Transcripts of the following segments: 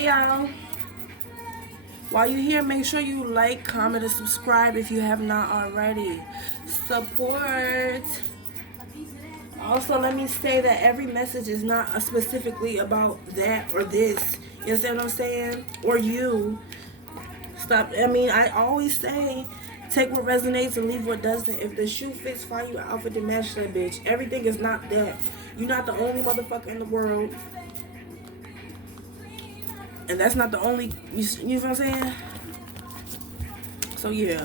Hey y'all, while you're here, make sure you like, comment, and subscribe if you have not already. Support. Also, let me say that every message is not specifically about that or this. You understand what I'm saying? Or you. Stop. I mean, I always say, take what resonates and leave what doesn't. If the shoe fits, find you an outfit to match that bitch. Everything is not that. You're not the only motherfucker in the world. And that's not the only, you know what I'm saying? So yeah.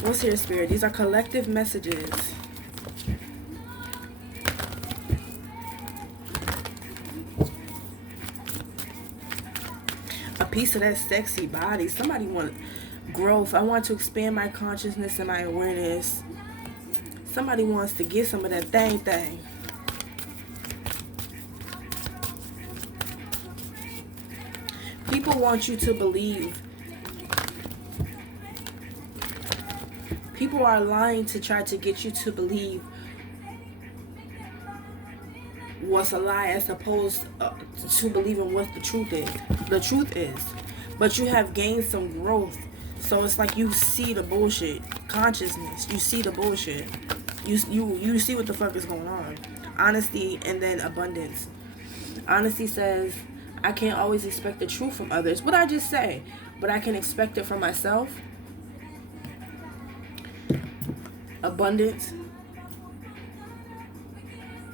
What's here, Spirit? These are collective messages. A piece of that sexy body. Somebody want growth. I want to expand my consciousness and my awareness. Somebody wants to get some of that thing. People want you to believe. People are lying to try to get you to believe what's a lie as opposed to believing what the truth is. The truth is. But you have gained some growth. So it's like you see the bullshit. Consciousness. You see the bullshit. You see what the fuck is going on. Honesty and then abundance. Honesty says, I can't always expect the truth from others. What I just say. But I can expect it from myself. Abundance.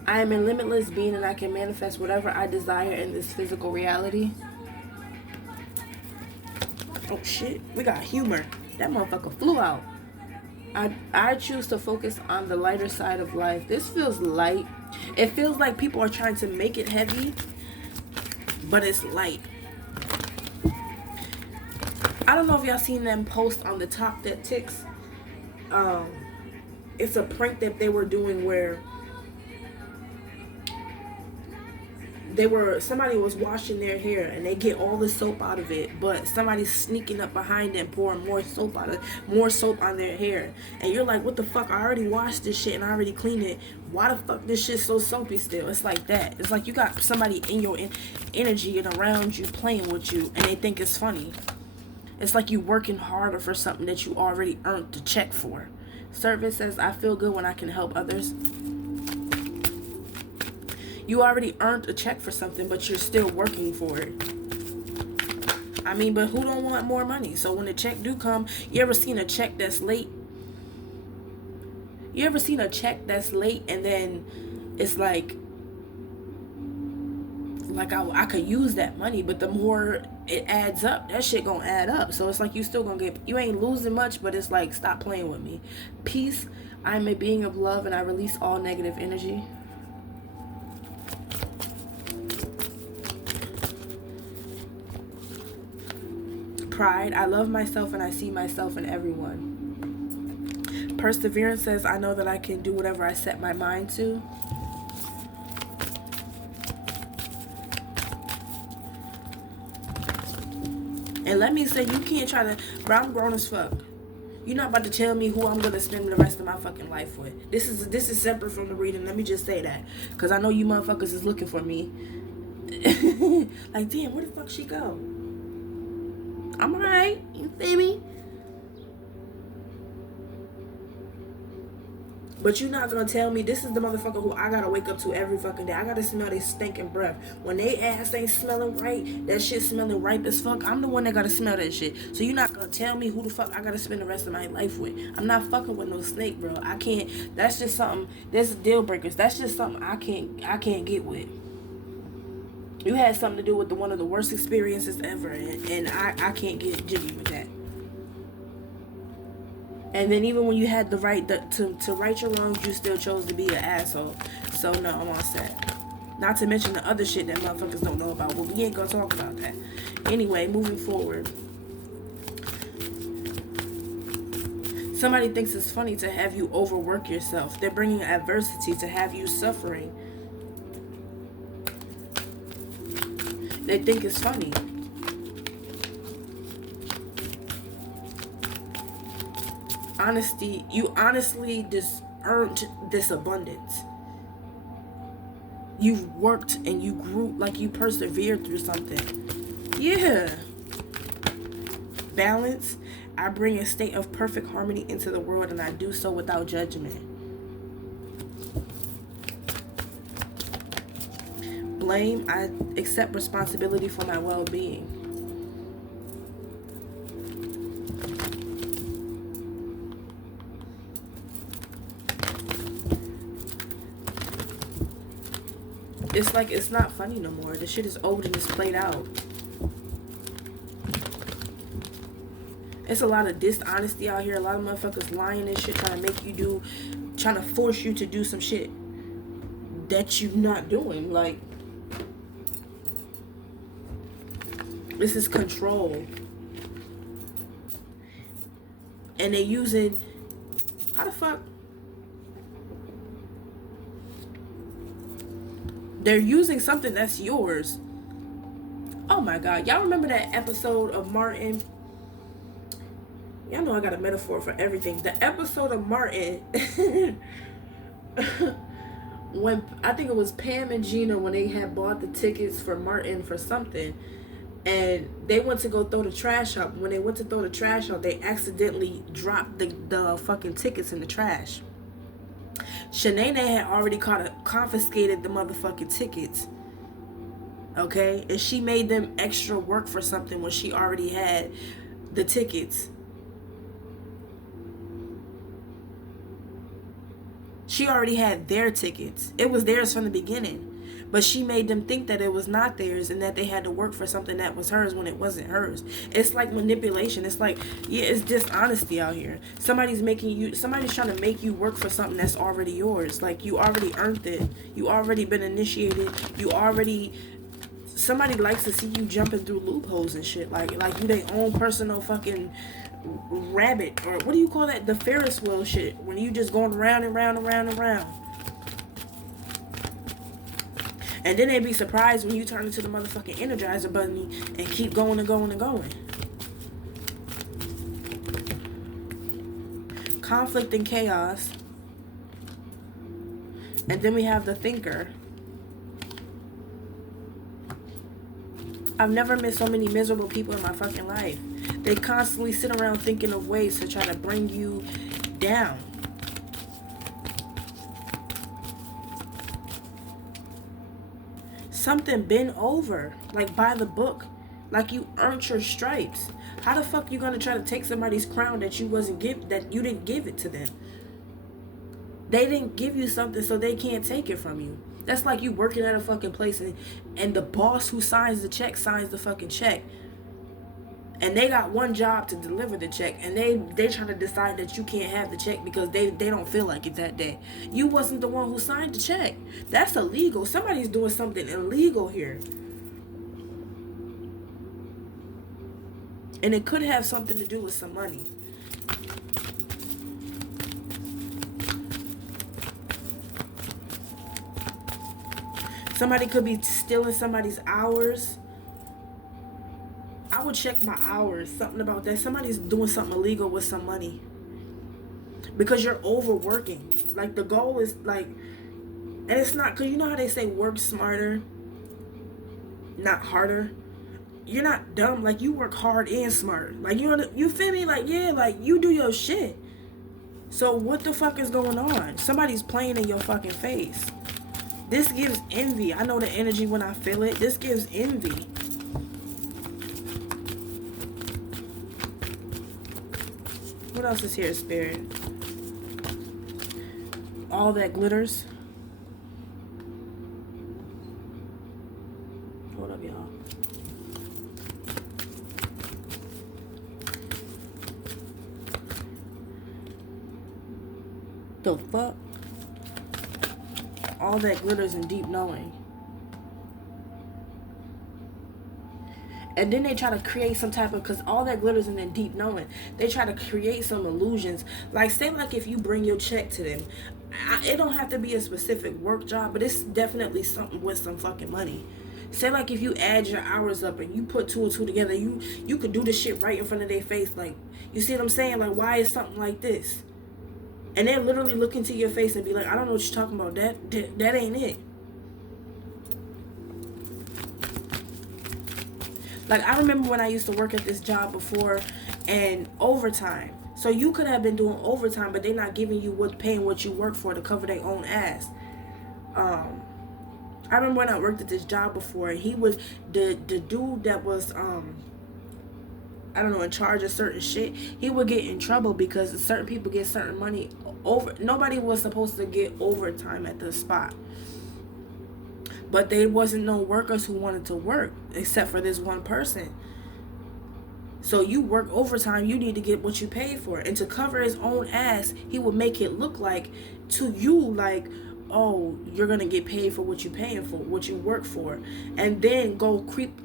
I am a limitless being and I can manifest whatever I desire in this physical reality. Oh shit, we got humor. That motherfucker flew out. I choose to focus on the lighter side of life. This feels light. It feels like people are trying to make it heavy, but it's light. I don't know if y'all seen them post on the top that ticks. It's a prank that they were doing where somebody was washing their hair and they get all the soap out of it, but somebody's sneaking up behind them pouring more soap on their hair, and you're like, what the fuck, I already washed this shit and I already cleaned it, why the fuck this shit's so soapy still? It's like that. It's like you got somebody in your energy and around you playing with you and they think it's funny. It's like you working harder for something that you already earned the check for. Service says, I feel good when I can help others. You already earned a check for something, but you're still working for it. I mean, but who don't want more money? So when the check do come, you ever seen a check that's late? You ever seen a check that's late and then it's like I could use that money, but the more it adds up, that shit gonna add up. So it's like you still gonna get, you ain't losing much, but it's like, stop playing with me. Peace, I'm a being of love and I release all negative energy. Pride, I love myself and I see myself in everyone. Perseverance says, I know that I can do whatever I set my mind to. And let me say, you can't try to, bro, I'm grown as fuck. You're not about to tell me who I'm going to spend the rest of my fucking life with. This is separate from the reading. Let me just say that. Because I know you motherfuckers is looking for me. Like, damn, where the fuck she go? I'm alright. You feel me? But you're not gonna tell me this is the motherfucker who I gotta wake up to every fucking day. I gotta smell their stinking breath. When they ass ain't smelling right, that shit smelling ripe as fuck, I'm the one that gotta smell that shit. So you're not gonna tell me who the fuck I gotta spend the rest of my life with. I'm not fucking with no snake, bro. I can't. That's just something. There's deal breakers. That's just something I can't get with. You had something to do with one of the worst experiences ever, and I can't get jiggy with that. And then even when you had the right to right your wrongs, you still chose to be an asshole. So no, I'm all set. Not to mention the other shit that motherfuckers don't know about, but we ain't gonna talk about that. Anyway, moving forward. Somebody thinks it's funny to have you overwork yourself. They're bringing adversity to have you suffering. They think it's funny. Honesty, you honestly just earned this abundance. You've worked and you grew, like you persevered through something. Yeah. Balance. I bring a state of perfect harmony into the world, and I do so without judgment. Blame. I accept responsibility for my well-being. It's like it's not funny no more. The shit is old and it's played out. It's a lot of dishonesty out here. A lot of motherfuckers lying and shit, trying to force you to do some shit that you not doing. Like, this is control. And they using, how the fuck? They're using something that's yours. Oh my God. Y'all remember that episode of Martin? Y'all know I got a metaphor for everything. The episode of Martin, when I think it was Pam and Gina, when they had bought the tickets for Martin for something, and they went to go throw the trash out. When they went to throw the trash out, they accidentally dropped the fucking tickets in the trash. Shanae had already confiscated the motherfucking tickets. Okay? And she made them extra work for something when she already had the tickets. She already had their tickets. It was theirs from the beginning. But she made them think that it was not theirs and that they had to work for something that was hers when it wasn't hers. It's like manipulation. It's like, yeah, it's dishonesty out here. Somebody's trying to make you work for something that's already yours. Like, you already earned it. You already been initiated. Somebody likes to see you jumping through loopholes and shit. Like you their own personal fucking rabbit, or what do you call that? The Ferris wheel shit. When you just going round and round and round and round. And then they'd be surprised when you turn into the motherfucking Energizer Bunny and keep going and going and going. Conflict and chaos. And then we have the thinker. I've never met so many miserable people in my fucking life. They constantly sit around thinking of ways to try to bring you down. Something been over, like by the book, like you earned your stripes. How the fuck you gonna try to take somebody's crown that you didn't give it to them? They didn't give you something, so they can't take it from you. That's like you working at a fucking place and the boss who signs the check signs the fucking check. And they got one job to deliver the check, and they're trying to decide that you can't have the check because they don't feel like it that day. You wasn't the one who signed the check. That's illegal. Somebody's doing something illegal here. And it could have something to do with some money. Somebody could be stealing somebody's hours. I would check my hours. Something about that. Somebody's doing something illegal with some money. Because you're overworking. Like, the goal is like, and it's not, because you know how they say work smarter, not harder. You're not dumb. Like, you work hard and smart. Like, you feel me? Like, yeah, like, you do your shit. So what the fuck is going on? Somebody's playing in your fucking face. This gives envy. I know the energy when I feel it. This gives envy. What else is here, Spirit? All that glitters. Hold up, y'all. The fuck? All that glitters in deep knowing. And then they try to create some type of, because all that glitters in deep knowing, they try to create some illusions. Like, say like if you bring your check to them, it don't have to be a specific work job, but it's definitely something with some fucking money. Say like if you add your hours up and you put two and two together, you could do the shit right in front of their face. Like, you see what I'm saying? Like, why is something like this? And they're literally look into your face and be like, I don't know what you're talking about. That ain't it. Like, I remember when I used to work at this job before, and overtime. So you could have been doing overtime, but they're not giving you paying what you work for to cover their own ass. I remember when I worked at this job before, and he was the dude that was I don't know, in charge of certain shit. He would get in trouble because certain people get certain money over. Nobody was supposed to get overtime at the spot, but there wasn't no workers who wanted to work except for this one person. So you work overtime, you need to get what you paid for. And to cover his own ass, he would make it look like to you like, oh, you're gonna get paid for what you're paying for, what you work for, and then go creep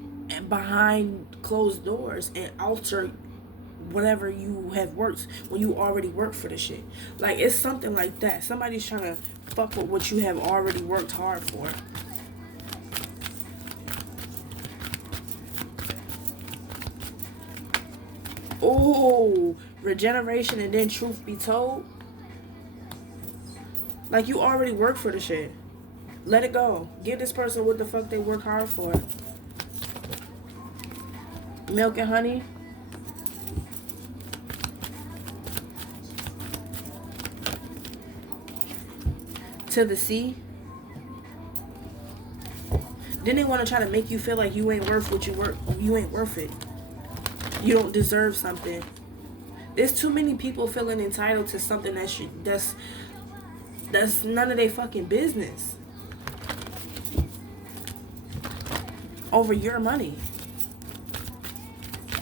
behind closed doors and alter whatever you have worked when you already worked for the shit. Like, it's something like that. Somebody's trying to fuck with what you have already worked hard for. Oh, regeneration and then truth be told. Like, you already worked for the shit. Let it go. Give this person what the fuck they work hard for. Milk and honey. To the sea. Then they want to try to make you feel like you ain't worth what you work. You ain't worth it. You don't deserve something. There's too many people feeling entitled to something that's none of their fucking business. Over your money.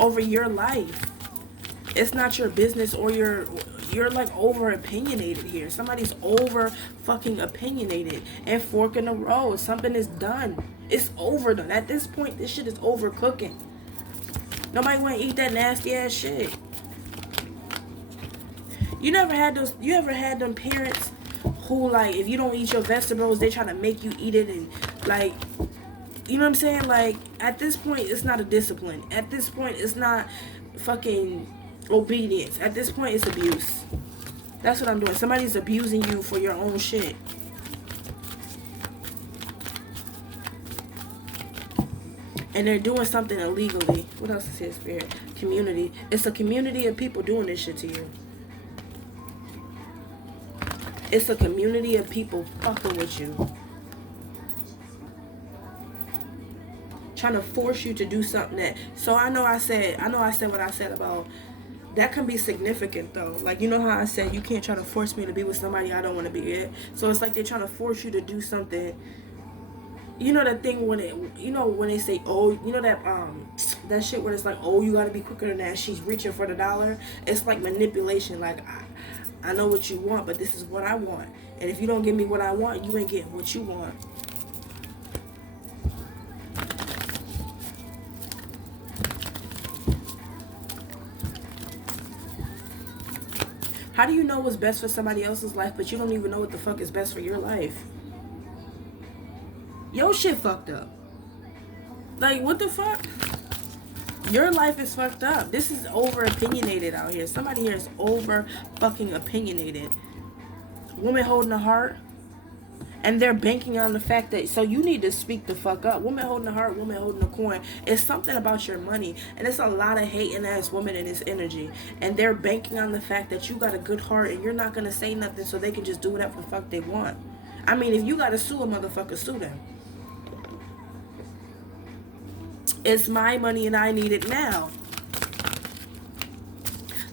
Over your life. It's not your business, or you're like over opinionated here. Somebody's over fucking opinionated and fork in the road. Something is done. It's overdone. At this point, this shit is overcooking. Nobody want to eat that nasty ass shit. You ever had them parents who, like, if you don't eat your vegetables, they try to make you eat it, and like, you know what I'm saying? Like, at this point, it's not a discipline. At this point, it's not fucking obedience. At this point, it's abuse. That's what I'm doing. Somebody's abusing you for your own shit. And they're doing something illegally. What else is here, Spirit? Community. It's a community of people doing this shit to you. It's a community of people fucking with you. Trying to force you to do something that... So I know I said what I said about... That can be significant, though. Like, you know how I said you can't try to force me to be with somebody I don't want to be with. So it's like they're trying to force you to do something... You know that thing when when they say, oh, you know that shit where it's like, oh, you gotta be quicker than that. She's reaching for the dollar. It's like manipulation. Like, I know what you want, but this is what I want. And if you don't give me what I want, you ain't getting what you want. How do you know what's best for somebody else's life, but you don't even know what the fuck is best for your life? Your shit fucked up. Like, what the fuck? Your life is fucked up. This is over opinionated out here. Somebody here is over fucking opinionated. Woman holding a heart. And they're banking on the fact that, so you need to speak the fuck up. Woman holding a heart, woman holding a coin. It's something about your money. And it's a lot of hating ass women in this energy. And they're banking on the fact that you got a good heart and you're not going to say nothing so they can just do whatever the fuck they want. I mean, if you got to sue a motherfucker, sue them. It's my money and I need it now.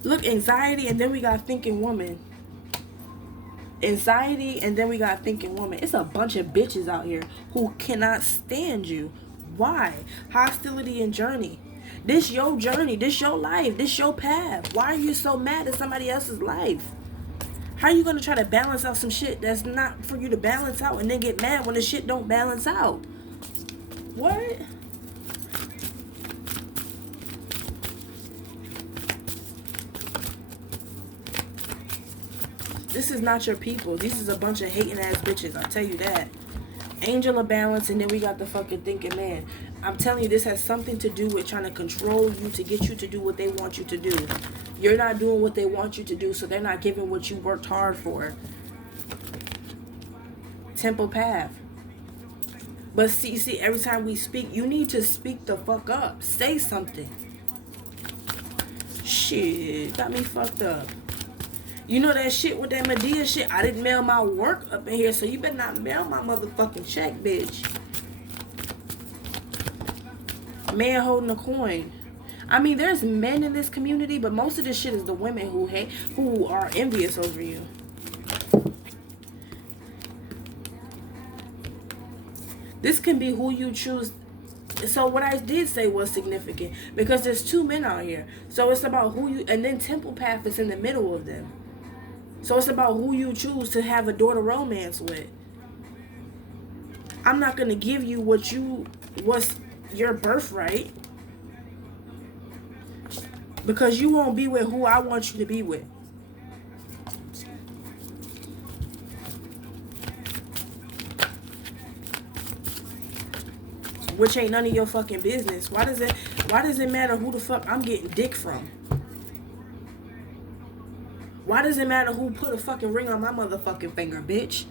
Look, anxiety, and then we got thinking woman. Anxiety, and then we got thinking woman. It's a bunch of bitches out here who cannot stand you. Why? Hostility and journey. This your journey. This your life. This your path. Why are you so mad at somebody else's life? How are you going to try to balance out some shit that's not for you to balance out and then get mad when the shit don't balance out? What? This is not your people. This is a bunch of hating ass bitches. I'll tell you that. Angel of balance, and then we got the fucking thinking man. I'm telling you, this has something to do with trying to control you to get you to do what they want you to do. You're not doing what they want you to do, so they're not giving what you worked hard for. Temple path. But see, every time we speak, you need to speak the fuck up. Say something. Shit, got me fucked up. You know that shit with that Medea shit? I didn't mail my work up in here, so you better not mail my motherfucking check, bitch. Man holding a coin. I mean, there's men in this community, but most of this shit is the women who are envious over you. This can be who you choose. So what I did say was significant because there's two men out here. So it's about who you, and then Temple Path is in the middle of them. So it's about who you choose to have a daughter romance with. I'm not gonna give you what's your birthright because you won't be with who I want you to be with. Which ain't none of your fucking business. Why does it matter who the fuck I'm getting dick from? Why does it matter who put a fucking ring on my motherfucking finger, bitch?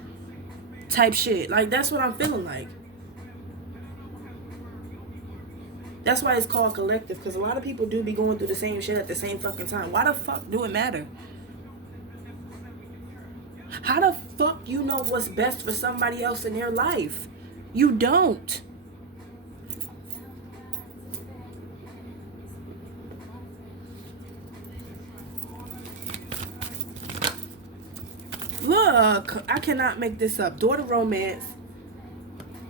Type shit. Like, that's what I'm feeling like. That's why it's called collective, because a lot of people do be going through the same shit at the same fucking time. Why the fuck do it matter? How the fuck you know what's best for somebody else in their life? You don't. Look, I cannot make this up. Daughter romance.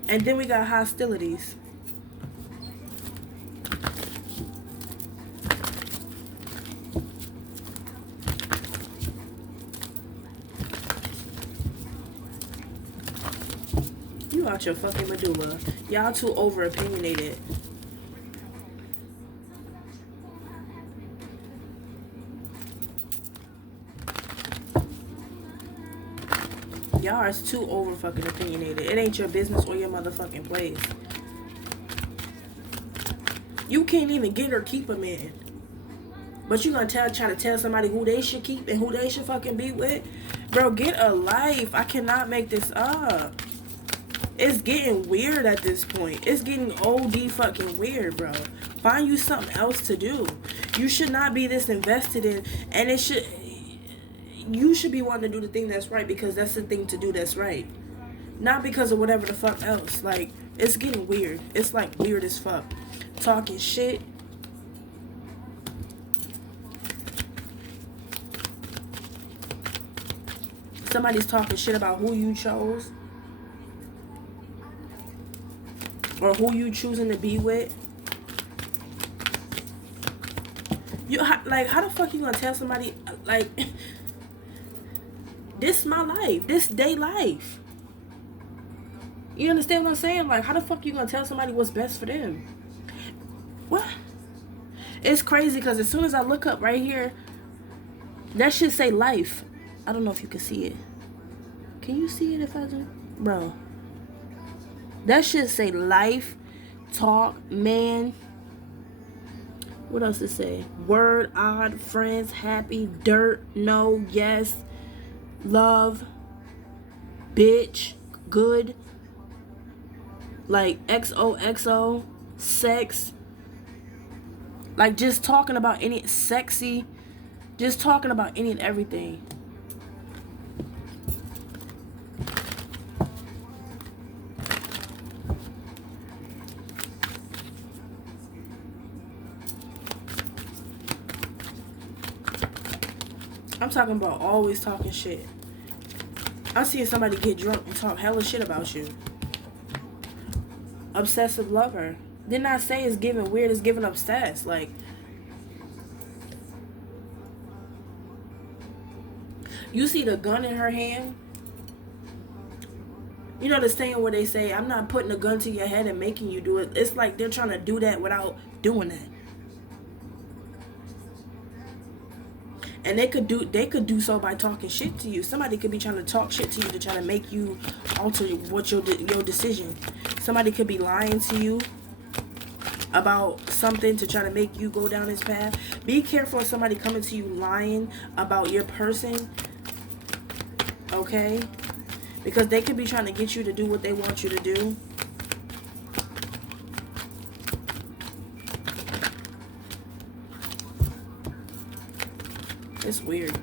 And then we got hostilities. You out your fucking medulla. Y'all too over opinionated. Y'all are too over fucking opinionated. It ain't your business or your motherfucking place. You can't even get or keep a man. But you gonna try to tell somebody who they should keep and who they should fucking be with? Bro, get a life. I cannot make this up. It's getting weird at this point. It's getting OD fucking weird, bro. Find you something else to do. You should not be this invested in, and you should be wanting to do the thing that's right because that's the thing to do that's right. Not because of whatever the fuck else. Like, it's getting weird. It's like weird as fuck. Talking shit. Somebody's talking shit about who you chose. Or who you choosing to be with. Like, how the fuck you gonna tell somebody, like, this is my life. This day life. You understand what I'm saying? Like, how the fuck you gonna tell somebody what's best for them? What? It's crazy because as soon as I look up right here, that should say life. I don't know if you can see it. Can you see it if I do? Bro. That should say life, talk, man. What else to say? Word, odd, friends, happy, dirt, no, yes, love, bitch, good, like XOXO, sex, like just talking about any sexy, just talking about any and everything. I'm talking about always talking shit. I'm seeing somebody get drunk and talk hella shit about you. Obsessive lover. Didn't I say it's giving weird, it's giving obsessed. Like, you see the gun in her hand? You know the saying where they say, I'm not putting a gun to your head and making you do it. It's like they're trying to do that without doing that. And they could do so by talking shit to you. Somebody could be trying to talk shit to you to try to make you alter what your decision. Somebody could be lying to you about something to try to make you go down this path. Be careful of somebody coming to you lying about your person. Okay? Because they could be trying to get you to do what they want you to do. It's weird.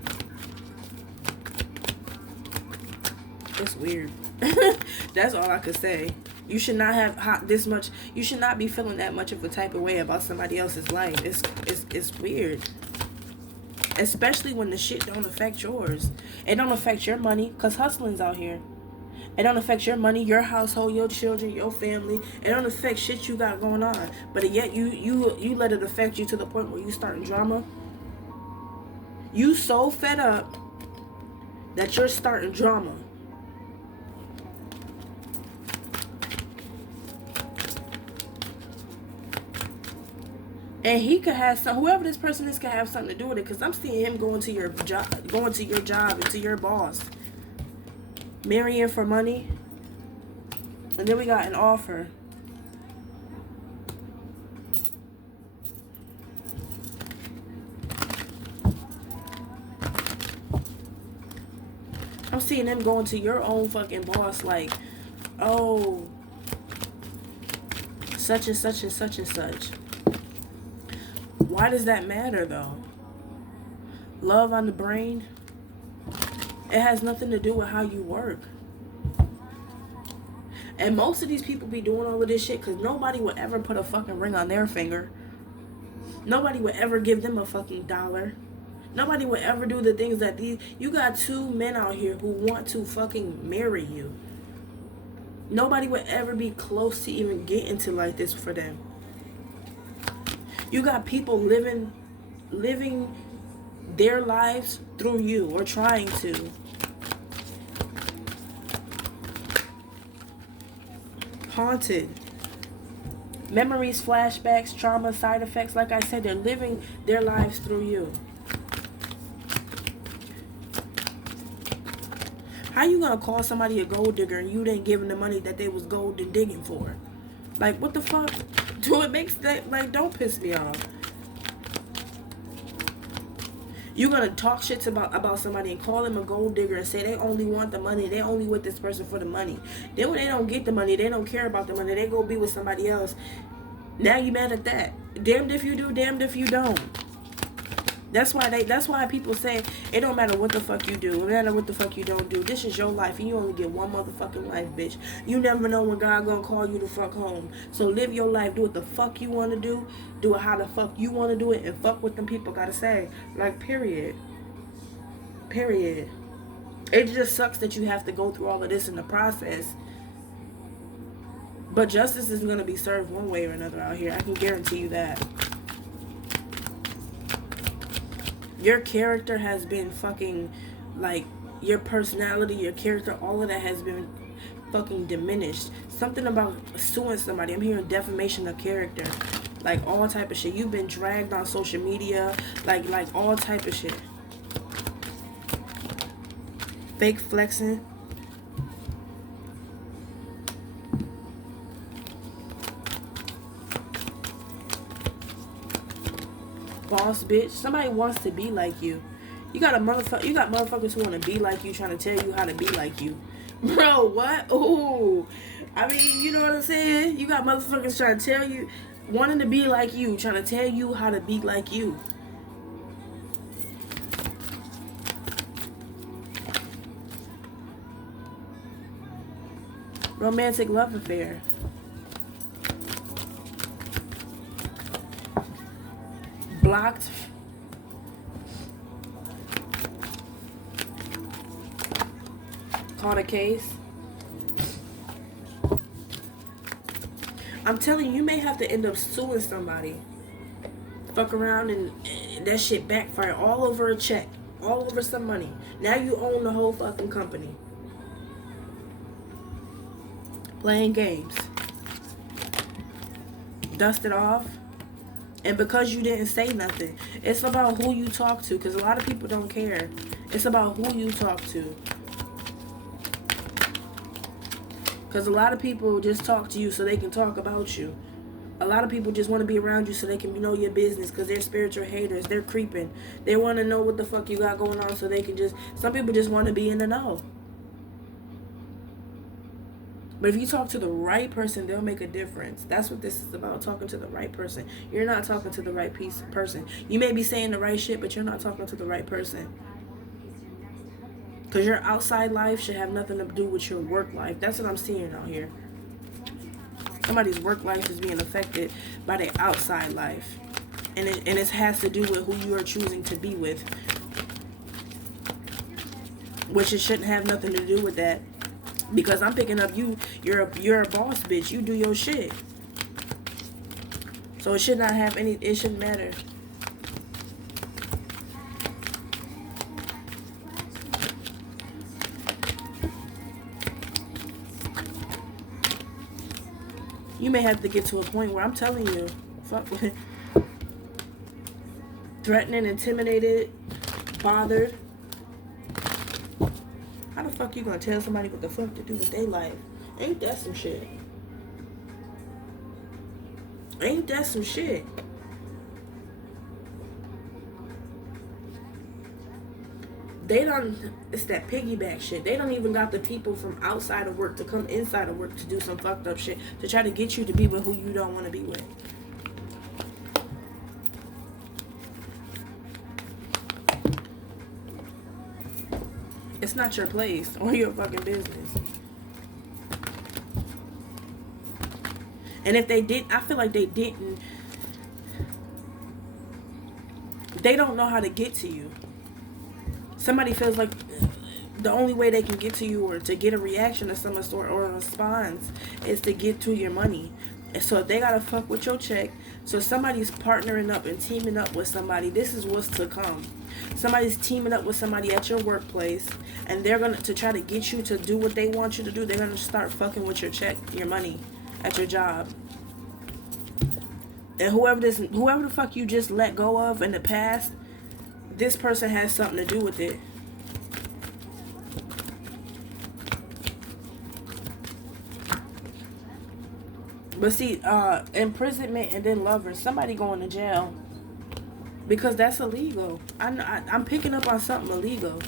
It's weird. That's all I could say. You should not have this much. You should not be feeling that much of a type of way about somebody else's life. It's weird. Especially when the shit don't affect yours. It don't affect your money, cause hustling's out here. It don't affect your money, your household, your children, your family. It don't affect shit you got going on. But yet you let it affect you to the point where you starting drama. You so fed up that you're starting drama. And he could have whoever this person is could have something to do with it, because I'm seeing him going to your job and to your boss, marrying for money. And then we got an offer. I'm seeing him going to your own fucking boss like, oh, such and such and such and such. Why does that matter though? Love on the brain? It has nothing to do with how you work. And most of these people be doing all of this shit because nobody would ever put a fucking ring on their finger. Nobody would ever give them a fucking dollar. Nobody would ever do the things that these... You got two men out here who want to fucking marry you. Nobody would ever be close to even getting to like this for them. You got people living their lives through you, or trying to. Haunted. Memories, flashbacks, trauma, side effects. Like I said, they're living their lives through you. How you gonna call somebody a gold digger and you didn't give them the money that they was gold and digging for? Like, what the fuck? Do it makes that, like, don't piss me off. You gonna talk shit about somebody and call them a gold digger and say they only want the money, they only with this person for the money. Then when they don't get the money, they don't care about the money, they go be with somebody else. Now you mad at that. Damned if you do, damned if you don't. That's why people say it don't matter what the fuck you do. It matter what the fuck you don't do. This is your life and you only get one motherfucking life, bitch. You never know when God gonna call you to fuck home. So live your life. Do what the fuck you wanna do. Do it how the fuck you wanna do it, and fuck what them people gotta say. Like, period. Period. It just sucks that you have to go through all of this in the process. But justice is gonna be served one way or another out here. I can guarantee you that. Your character has been fucking, like, your personality, your character, all of that has been fucking diminished. Something about suing somebody. I'm hearing defamation of character. Like, all type of shit. You've been dragged on social media. Like all type of shit. Fake flexing. Boss bitch. Somebody wants to be like you. You got motherfuckers who want to be like you, trying to tell you how to be like you. Bro, what? Ooh. I mean, you know what I'm saying? You got motherfuckers trying to tell you, wanting to be like you, trying to tell you how to be like you. Romantic love affair. Blocked. Caught a case. I'm telling you, you may have to end up suing somebody. Fuck around and that shit backfire all over a check. All over some money. Now you own the whole fucking company. Playing games. Dust it off. And because you didn't say nothing, it's about who you talk to, because a lot of people don't care. It's about who you talk to. Because a lot of people just talk to you so they can talk about you. A lot of people just want to be around you so they can know your business, because they're spiritual haters. They're creeping. They want to know what the fuck you got going on so they can just... Some people just want to be in the know. But if you talk to the right person, they'll make a difference. That's what this is about, talking to the right person. You're not talking to the right person. You may be saying the right shit, but you're not talking to the right person. Because your outside life should have nothing to do with your work life. That's what I'm seeing out here. Somebody's work life is being affected by their outside life. And it has to do with who you are choosing to be with. Which it shouldn't have nothing to do with that. Because I'm picking up you're a boss bitch. You do your shit. So it should not have it shouldn't matter. You may have to get to a point where I'm telling you, fuck with it. Threatening, intimidated, bothered. How the fuck you gonna tell somebody what the fuck to do with their life? Ain't that some shit? Ain't that some shit? They don't, it's that piggyback shit. They don't even got the people from outside of work to come inside of work to do some fucked up shit to try to get you to be with who you don't want to be with. It's not your place or your fucking business. And if they did, I feel like they didn't. They don't know how to get to you. Somebody feels like the only way they can get to you or to get a reaction of some sort or a response is to get to your money. And so if they gotta fuck with your check, so somebody's partnering up and teaming up with somebody, this is what's to come. Somebody's teaming up with somebody at your workplace, and they're gonna, to try to get you to do what they want you to do, they're gonna start fucking with your check, your money at your job. And whoever the fuck you just let go of in the past, this person has something to do with it. But see, imprisonment and then lovers, somebody going to jail. Because that's illegal. I'm picking up on something illegal.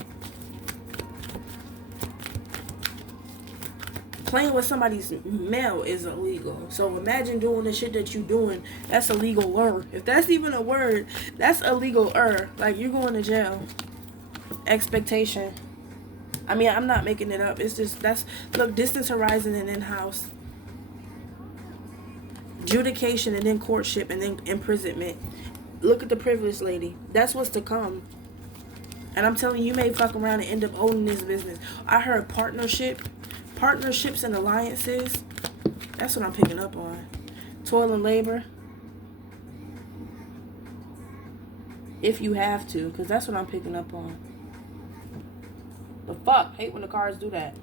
Playing with somebody's mail is illegal. So imagine doing the shit that you doing. That's illegal. If that's even a word, that's illegal. Like, you're going to jail. Expectation. I mean, I'm not making it up. It's just, look, distance horizon and in-house. Adjudication and then courtship and then imprisonment. Look at the privileged lady. That's what's to come. And I'm telling you, you may fuck around and end up owning this business. I heard partnerships and alliances. That's what I'm picking up on. Toil and labor. If you have to, because that's what I'm picking up on. The fuck? Hate when the cars do that.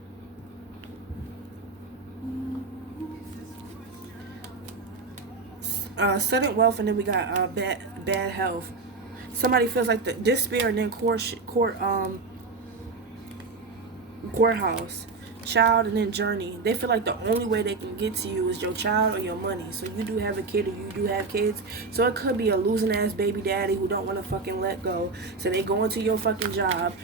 Sudden wealth, and then we got bad health. Somebody feels like the despair, and then courthouse, child, and then journey. They feel like the only way they can get to you is your child or your money. So you do have a kid or you do have kids. So it could be a losing ass baby daddy who don't want to fucking let go. So they go into your fucking job.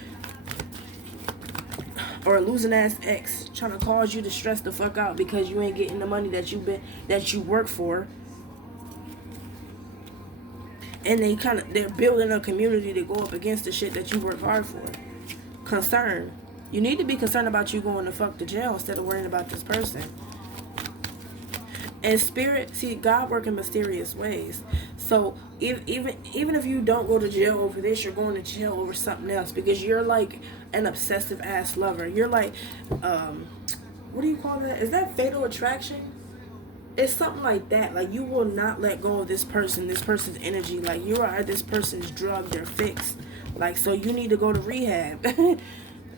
Or a losing ass ex trying to cause you to stress the fuck out because you ain't getting the money that you work for. And they're building a community to go up against the shit that you work hard for. Concern. You need to be concerned about you going to fuck to jail instead of worrying about this person. And spirit, see, God work in mysterious ways. So even if you don't go to jail over this, you're going to jail over something else because you're like an obsessive ass lover. You're like, what do you call that? Is that fatal attraction? It's something like that. Like, you will not let go of this person's energy. Like, you are this person's drug, their fix. Like, so you need to go to rehab.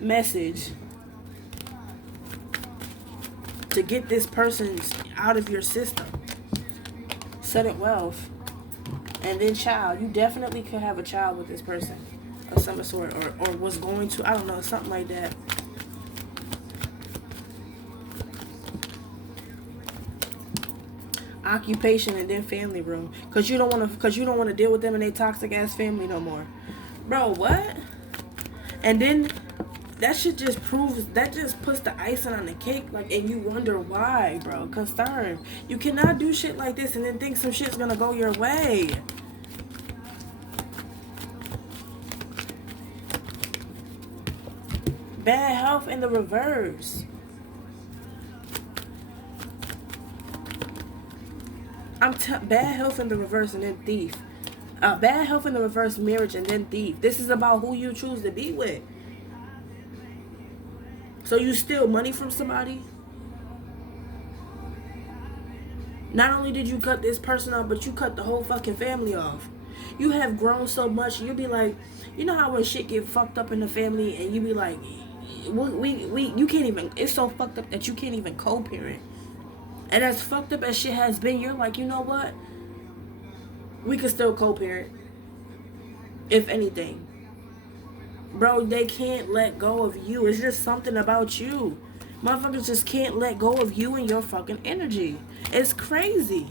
Message. To get this person out of your system. Sudden wealth. And then child. You definitely could have a child with this person. Of some sort. Or was going to. I don't know. Something like that. Occupation and then family room, because you don't want to deal with them and they toxic ass family no more, bro. What? And then that shit just proves, that just puts the icing on the cake, like, and you wonder why, bro. Concern. You cannot do shit like this and then think some shit's gonna go your way. Bad health in the reverse. Bad health in the reverse and then thief. Bad health in the reverse, marriage and then thief. This is about who you choose to be with. So you steal money from somebody? Not only did you cut this person off, but you cut the whole fucking family off. You have grown so much, you be like, you know how when shit get fucked up in the family and you be like, you can't even, it's so fucked up that you can't even co-parent. And as fucked up as shit has been, you're like, you know what? We could still co-parent. If anything. Bro, they can't let go of you. It's just something about you. Motherfuckers just can't let go of you and your fucking energy. It's crazy.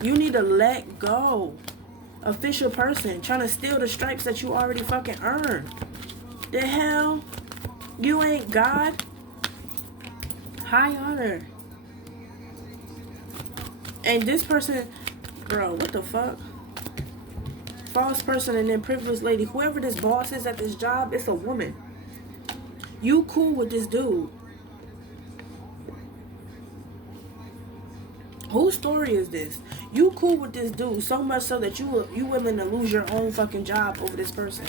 You need to let go. Official person trying to steal the stripes that you already fucking earned. The hell? You ain't God? High honor. And this person, bro, what the fuck? False person and then privileged lady. Whoever this boss is at this job, it's a woman. You cool with this dude. Whose story is this? You cool with this dude so much so that you willing to lose your own fucking job over this person.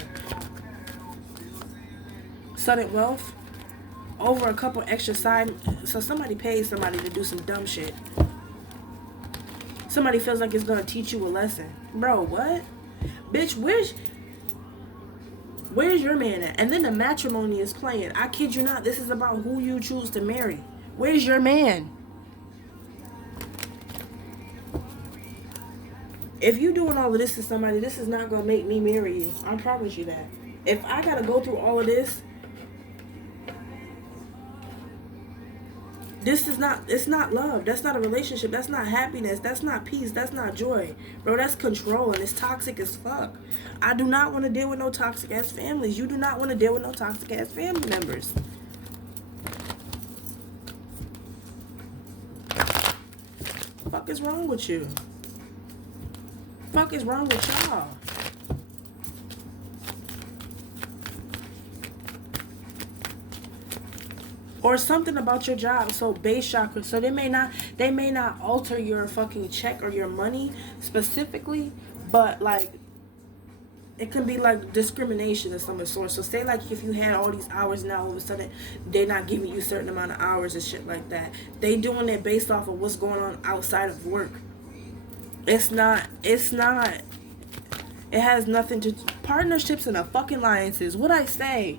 Sudden wealth over a couple extra side. So somebody pays somebody to do some dumb shit. Somebody feels like it's gonna teach you a lesson. Bro, what? Bitch, where's your man at? And then the matrimony is playing. I kid you not, this is about who you choose to marry. Where's your man? If you doing all of this to somebody, this is not gonna make me marry you. I promise you that. If I gotta go through all of this, this is not, it's not love. That's not a relationship. That's not happiness. That's not peace. That's not joy. Bro, that's control and it's toxic as fuck. I do not want to deal with no toxic ass families. You do not want to deal with no toxic ass family members. Fuck is wrong with you? Fuck is wrong with y'all? Or something about your job so base chakra, so they may not alter your fucking check or your money specifically, but like it can be like discrimination of some sort. So say like if you had all these hours, now all of a sudden they're not giving you a certain amount of hours and shit like that. They doing it based off of what's going on outside of work. It has nothing to, partnerships and fucking alliances. What I say?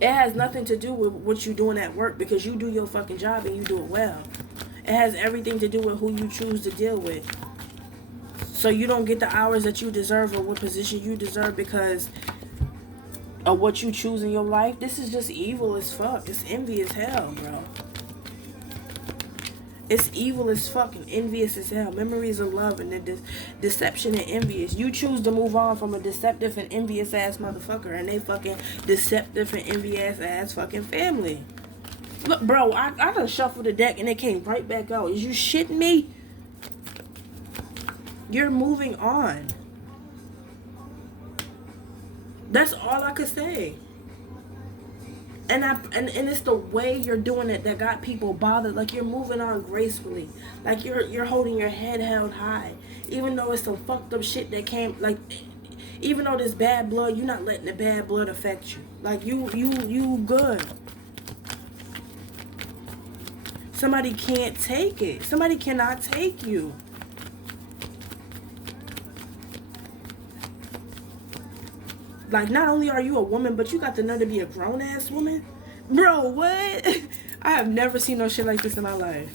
It has nothing to do with what you're doing at work, because you do your fucking job and you do it well. It has everything to do with who you choose to deal with. So you don't get the hours that you deserve or what position you deserve because of what you choose in your life. This is just evil as fuck. It's envy as hell, bro. It's evil as fuck and envious as hell. Memories of love and the deception and envious. You choose to move on from a deceptive and envious ass motherfucker and they fucking deceptive and envious ass fucking family. Look, bro, I done shuffled the deck and it came right back out. Is you shitting me? You're moving on. That's all I could say. And it's the way you're doing it that got people bothered. Like you're moving on gracefully. Like you're holding your head held high. Even though it's some fucked up shit that came, like, even though there's bad blood, you're not letting the bad blood affect you. Like you good. Somebody can't take it. Somebody cannot take you. Like, not only are you a woman, but you got the nerve to be a grown-ass woman? Bro, what? I have never seen no shit like this in my life.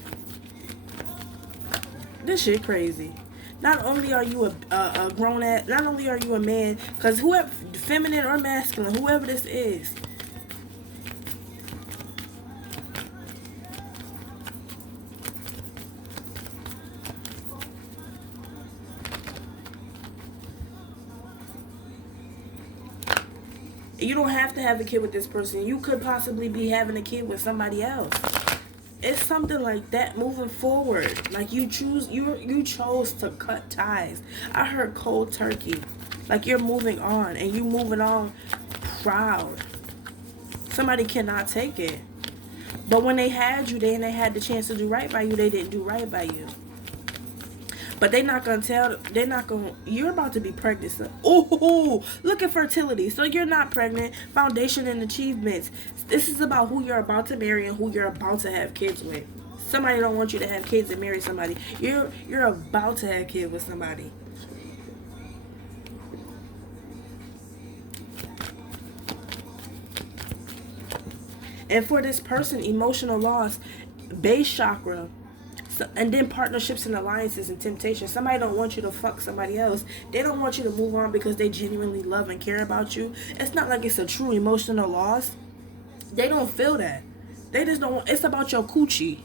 This shit crazy. Not only are you a grown-ass, not only are you a man, because whoever, feminine or masculine, whoever this is, You don't have to have a kid with this person. You could possibly be having a kid with somebody else. It's something like that moving forward. Like you chose to cut ties. I heard cold turkey. Like you're moving on, and you moving on proud. Somebody cannot take it. But when they had you, they had the chance to do right by you, they didn't do right by you. But they're not gonna you're about to be pregnant. So, ooh, look at fertility. So you're not pregnant. Foundation and achievements. This is about who you're about to marry and who you're about to have kids with. Somebody don't want you to have kids and marry somebody. You're about to have kids with somebody. And for this person, emotional loss, base chakra, and then partnerships and alliances and temptation. Somebody don't want you to fuck somebody else. They don't want you to move on because they genuinely love and care about you. It's not like it's a true emotional loss. They don't feel that. They just don't. It's about your coochie.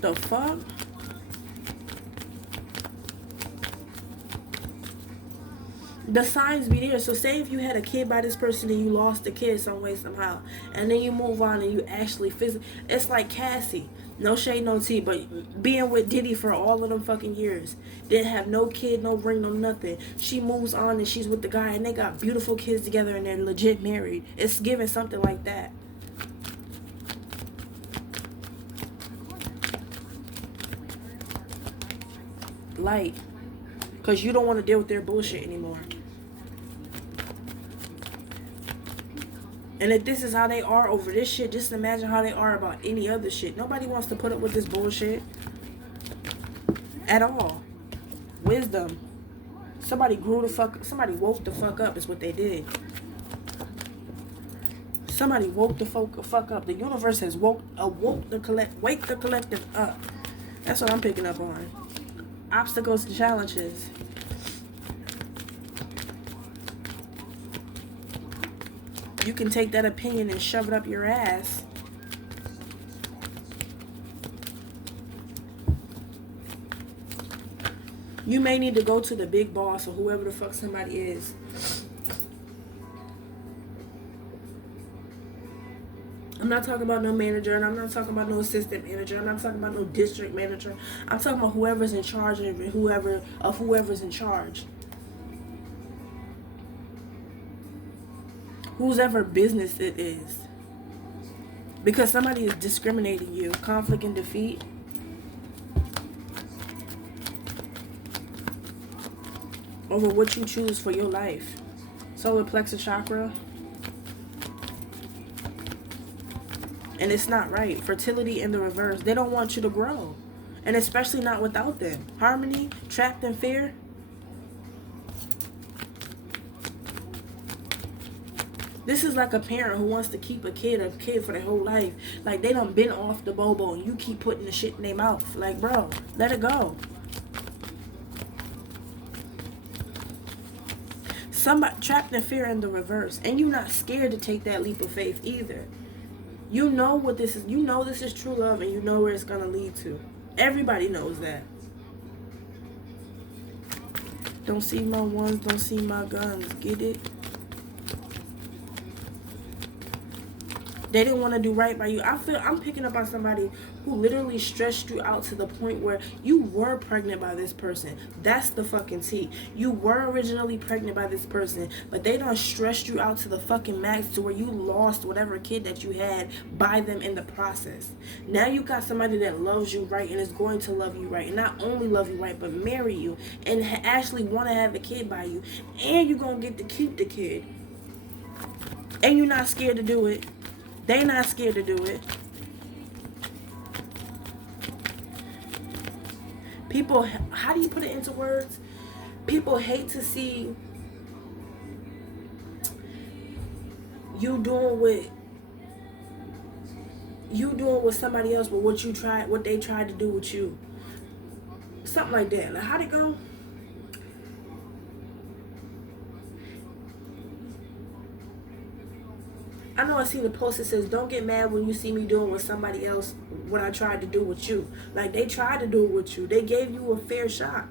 The fuck? The signs be there. So say if you had a kid by this person and you lost the kid some way somehow, and then you move on and you actually physically, it's like Cassie, no shade, no tea, but being with Diddy for all of them fucking years, didn't have no kid, no ring, no nothing. She moves on and she's with the guy and they got beautiful kids together and they're legit married. It's giving something like that. Light. Because you don't want to deal with their bullshit anymore. And if this is how they are over this shit, just imagine how they are about any other shit. Nobody wants to put up with this bullshit. At all. Wisdom. Somebody woke the fuck up is what they did. Somebody woke the fuck up. The universe has wake the collective up. That's what I'm picking up on. Obstacles and challenges. You can take that opinion and shove it up your ass. You may need to go to the big boss or whoever the fuck somebody is. I'm not talking about no manager, and I'm not talking about no assistant manager. I'm not talking about no district manager. I'm talking about whoever's in charge of whoever's in charge. Whose ever business it is. Because somebody is discriminating you. Conflict and defeat. Over what you choose for your life. Solar plexus chakra. And it's not right. Fertility in the reverse. They don't want you to grow. And especially not without them. Harmony, trapped in fear. This is like a parent who wants to keep a kid for their whole life. Like they done been off the bobo and you keep putting the shit in their mouth. Like, bro, let it go. Somebody trapped in fear in the reverse. And you're not scared to take that leap of faith either. You know what this is. You know this is true love and you know where it's going to lead to. Everybody knows that. Don't see my ones, don't see my guns. Get it? They didn't want to do right by you. I'm picking up on somebody who literally stressed you out to the point where you were pregnant by this person. That's the fucking tea. You were originally pregnant by this person, but they done stressed you out to the fucking max to where you lost whatever kid that you had by them in the process. Now you got somebody that loves you right and is going to love you right. And not only love you right, but marry you. And actually want to have a kid by you. And you're going to get to keep the kid. And you're not scared to do it. They not scared to do it. People, how do you put it into words? People hate to see you doing with somebody else, but what they tried to do with you. Something like that. Like, how'd it go? I know I seen a post that says, don't get mad when you see me doing with somebody else what I tried to do with you. Like, they tried to do it with you. They gave you a fair shot.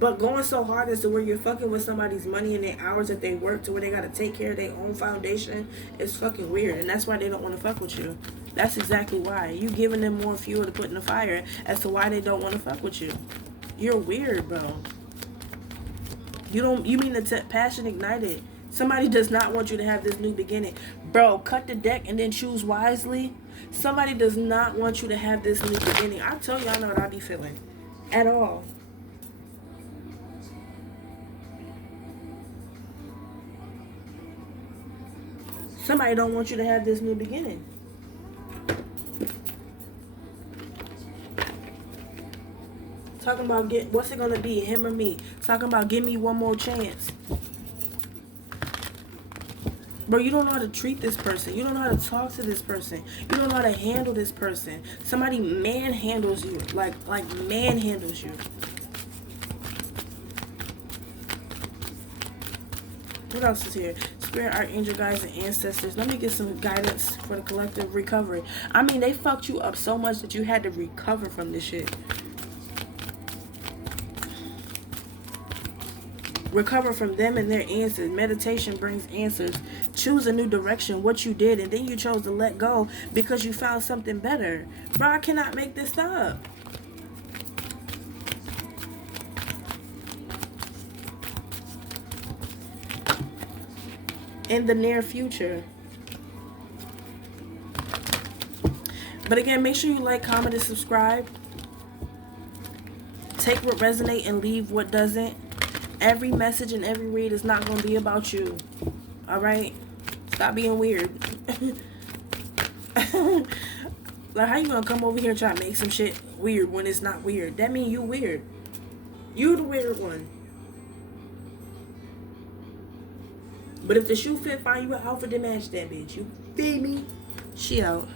But going so hard as to where you're fucking with somebody's money and their hours that they work to where they gotta take care of their own foundation is fucking weird. And that's why they don't want to fuck with you. That's exactly why. You giving them more fuel to put in the fire as to why they don't want to fuck with you. You're weird, bro. You mean the passion ignited. Somebody does not want you to have this new beginning. Bro, cut the deck and then choose wisely. Somebody does not want you to have this new beginning. I tell y'all know what I be feeling. At all. Somebody don't want you to have this new beginning. Talking about what's it gonna be, him or me? Talking about give me one more chance. Bro, you don't know how to treat this person. You don't know how to talk to this person. You don't know how to handle this person. Somebody manhandles you. Like manhandles you. What else is here? Spirit, archangel, guides, and ancestors. Let me get some guidance for the collective recovery. I mean, they fucked you up so much that you had to recover from this shit. Recover from them and their answers. Meditation brings answers. Choose a new direction, what you did, and then you chose to let go because you found something better. Bro, I cannot make this up. In the near future. But again, make sure you like, comment, and subscribe. Take what resonates and leave what doesn't. Every message and every read is not going to be about you. Alright? Stop being weird. Like, how you going to come over here and try to make some shit weird when it's not weird? That means you weird. You the weird one. But if the shoe fit, find you an outfit to match that bitch. You feel me? She out.